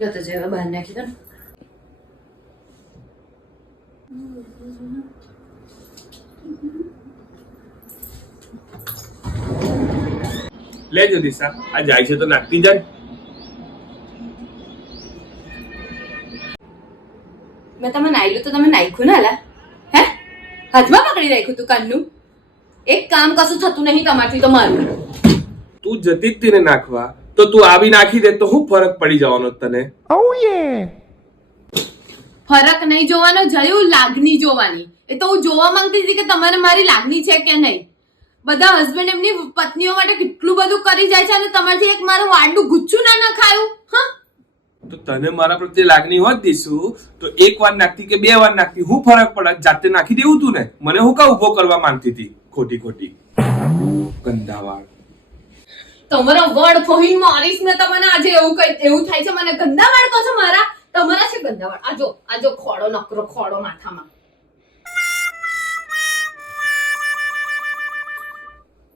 જતો જવા બહાર નાખી દો. લેજો દિશા, આ જાય છે તો નાખતી જાય. મેં તમે નાખ્યું તો તમે નાખ્યું ને અલા? હે હાથમાં પકડી રાખ્યું તું કાનનું? એક કામ કશું થતું નહીં તમારથી તો મારું. તું જતી જ તેને નાખવા તો તું આવી નાખી દે તો શું ફરક પડી જવાનો તને? ફરક નહીં જોવાનો, જયું લાગણી જોવાની. એ તો હું જોવા માંગતી હતી કે તમારે મારી લાગણી છે કે નહીં. બધા હસબન્ડ એમની પત્નીઓ માટે કેટલું બધું કરી જાય છે અને તમારથી એક મારું વાડનું ગુચ્છું ના નખાયું. હા, તો તને મારા પ્રત્યે લાગણી હોત દીશું તો એક વાર નાખતી કે બે વાર નાખતી, હું ફરક પડે? જાતે નાખી દેવું તું ને. મને હું કા ઉભો કરવા માંગતી હતી ખોટી ખોટી ગંદાવાળ. તમારો વડ ફોહીન મારીશ ને તમને આજે એવું થાય છે. મને ગંદા વાળ કહો છો મારા? તમારા છે ગંદા વાળ. આજો ખોડો નકરો ખોડો માથામાં.